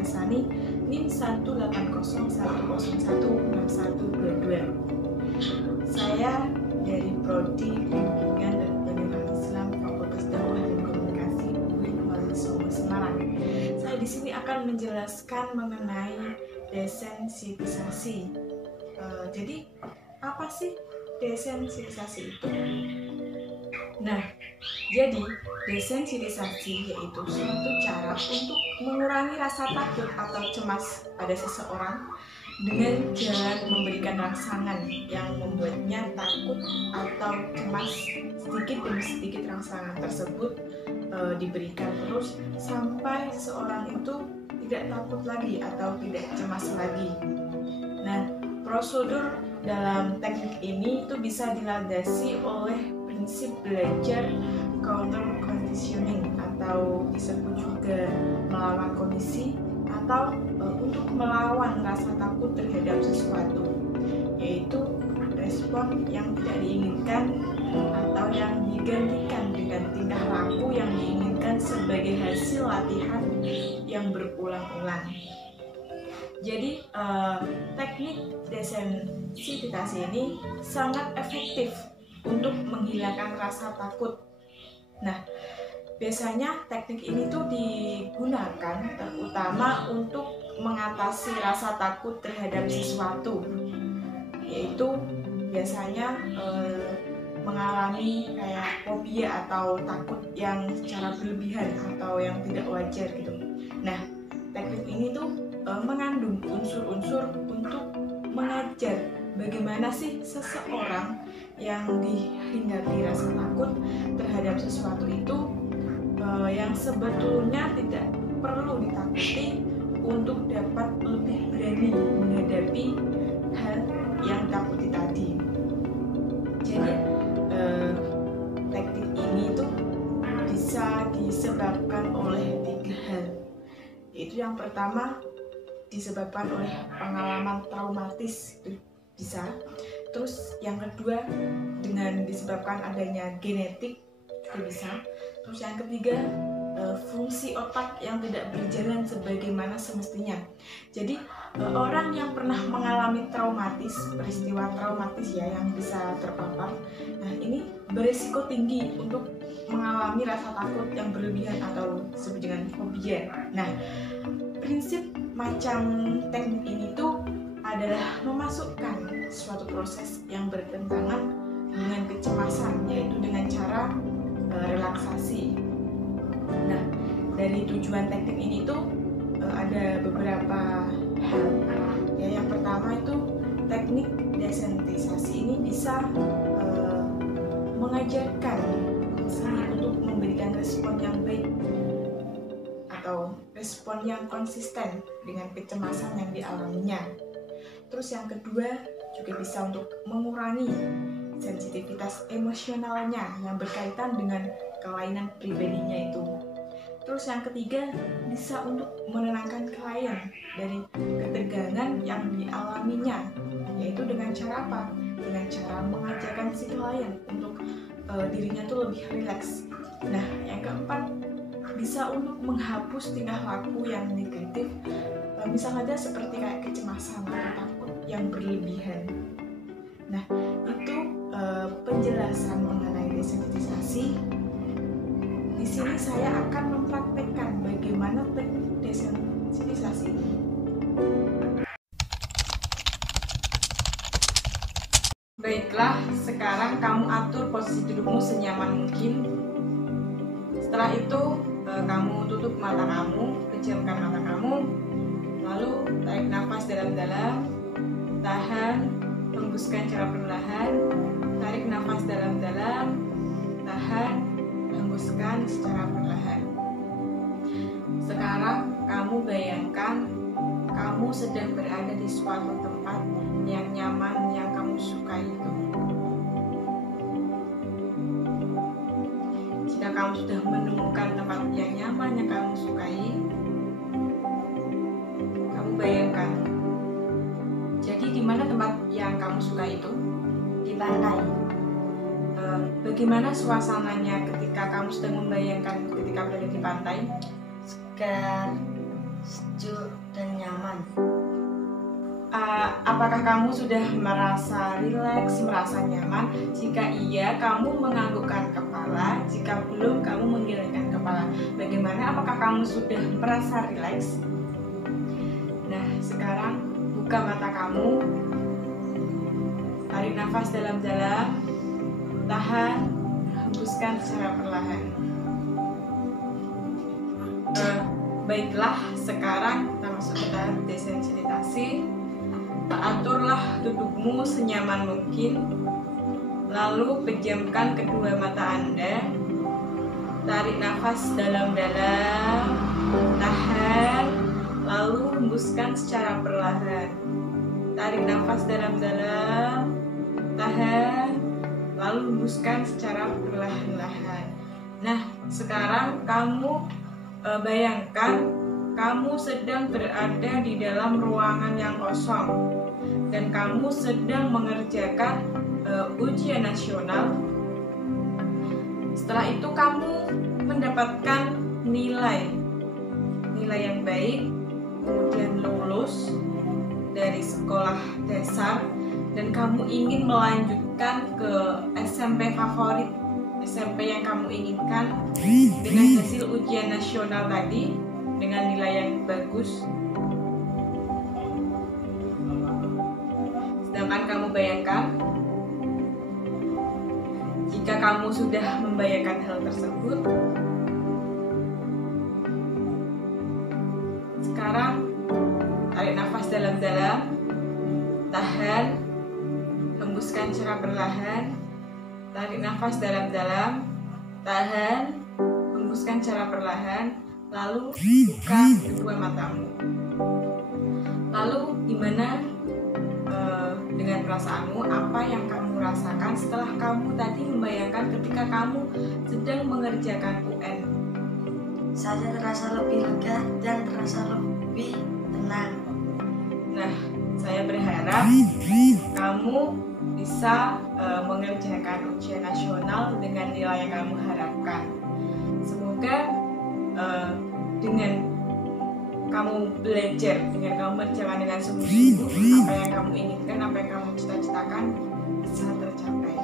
saya Sani, NIM 18010016122. Saya dari Prodi Bimbingan dan Pendidikan Islam Fakultas Dakwah dan Komunikasi UIN Walisowo Semarang. Saya di sini akan menjelaskan mengenai desensitisasi. Jadi apa sih desensitisasi itu? Nah, jadi desensitisasi yaitu suatu cara untuk mengurangi rasa takut atau cemas pada seseorang dengan jalan memberikan rangsangan yang membuatnya takut atau cemas. Sedikit demi sedikit rangsangan tersebut diberikan terus sampai seseorang itu tidak takut lagi atau tidak cemas lagi. Nah, prosedur dalam teknik ini itu bisa dilandasi oleh prinsip belajar counter conditioning atau disebut juga melawan kondisi atau untuk melawan rasa takut terhadap sesuatu, yaitu respon yang tidak diinginkan atau yang digantikan dengan tingkah laku yang diinginkan sebagai hasil latihan yang berulang-ulang. Jadi teknik desensitisasi ini sangat efektif untuk menghilangkan rasa takut. Nah, biasanya teknik ini tuh digunakan terutama untuk mengatasi rasa takut terhadap sesuatu, yaitu biasanya mengalami kayak fobia atau takut yang secara berlebihan atau yang tidak wajar gitu. Nah, teknik ini tuh mengandung unsur-unsur untuk mengajar bagaimana sih seseorang yang dihinggapi rasa takut terhadap sesuatu itu yang sebetulnya tidak perlu ditakuti untuk dapat lebih berani menghadapi hal yang takuti tadi. Jadi teknik ini tuh bisa disebabkan oleh 3 hal, yaitu yang pertama disebabkan oleh pengalaman traumatis, itu bisa. Terus yang kedua dengan disebabkan adanya genetik, juga bisa. Terus yang ketiga fungsi otak yang tidak berjalan sebagaimana semestinya. Jadi orang yang pernah mengalami peristiwa traumatis ya yang bisa terpapar, nah ini berisiko tinggi untuk mengalami rasa takut yang berlebihan atau disebut dengan fobia. Nah, prinsip macam teknik ini tuh adalah memasukkan suatu proses yang bertentangan dengan kecemasan, yaitu dengan cara relaksasi. Nah, dari tujuan teknik ini tuh ada beberapa hal. Ya, yang pertama itu teknik desensitisasi ini bisa mengajarkan diri untuk memberikan respon yang baik atau respon yang konsisten dengan kecemasan yang dialaminya. Terus yang kedua juga bisa untuk mengurangi sensitivitas emosionalnya yang berkaitan dengan kelainan pribadinya itu. Terus yang ketiga bisa untuk menenangkan klien dari ketegangan yang dialaminya, yaitu dengan cara apa? Dengan cara mengajarkan si klien untuk dirinya tuh lebih rileks. Nah, yang keempat bisa untuk menghapus tingkah laku yang negatif, misalnya seperti kayak kecemasan atau takut yang berlebihan. Nah, itu penjelasan mengenai desensitisasi. Di sini saya akan mempraktekkan bagaimana teknik desensitisasi. Baiklah, sekarang kamu atur posisi dudukmu senyaman mungkin. Setelah itu kamu tutup mata kamu, pejamkan mata kamu, lalu tarik nafas dalam-dalam, tahan, hembuskan secara perlahan, tarik nafas dalam-dalam, tahan, hembuskan secara perlahan. Sekarang kamu bayangkan kamu sedang berada di suatu tempat yang nyaman yang kamu sukai itu. Jika kamu sudah menemukan tempat yang nyaman yang kamu sukai, kamu bayangkan. Jadi di mana tempat yang kamu suka itu? Di pantai. Bagaimana suasananya ketika kamu sedang membayangkan ketika berada di pantai? Segar, sejuk, Apakah kamu sudah merasa rileks, merasa nyaman? Jika iya, kamu menganggukkan kepala. Jika belum, kamu menggelengkan kepala. Bagaimana? Apakah kamu sudah merasa rileks? Nah, sekarang buka mata kamu. Tarik nafas dalam-dalam. Tahan. Hembuskan secara perlahan. Baiklah, sekarang kita masuk ke tahap desensitisasi. Aturlah dudukmu senyaman mungkin. Lalu pejamkan kedua mata Anda. Tarik nafas dalam-dalam. Tahan. Lalu hembuskan secara perlahan. Tarik nafas dalam-dalam. Tahan. Lalu hembuskan secara perlahan-lahan. Nah, sekarang kamu bayangkan kamu sedang berada di dalam ruangan yang kosong dan kamu sedang mengerjakan ujian nasional. Setelah itu kamu mendapatkan nilai yang baik, kemudian lulus dari sekolah dasar dan kamu ingin melanjutkan ke SMP favorit, SMP yang kamu inginkan dengan hasil ujian nasional tadi dengan nilai yang bagus. Sedangkan kamu bayangkan, jika kamu sudah membayangkan hal tersebut, sekarang tarik nafas dalam-dalam, tahan, hembuskan secara perlahan. Tarik nafas dalam-dalam, tahan, hembuskan secara perlahan, lalu buka kedua matamu. Lalu gimana dengan perasaanmu? Apa yang kamu rasakan setelah kamu tadi membayangkan ketika kamu sedang mengerjakan UN? Saya terasa lebih lega dan terasa lebih tenang. Nah, saya berharap kamu bisa mengerjakan ujian nasional dengan nilai yang kamu harapkan. Semoga dengan kamu belajar, dengan kamu mengerjakan dengan sungguh-sungguh, apa yang kamu inginkan, apa yang kamu cita-citakan bisa tercapai.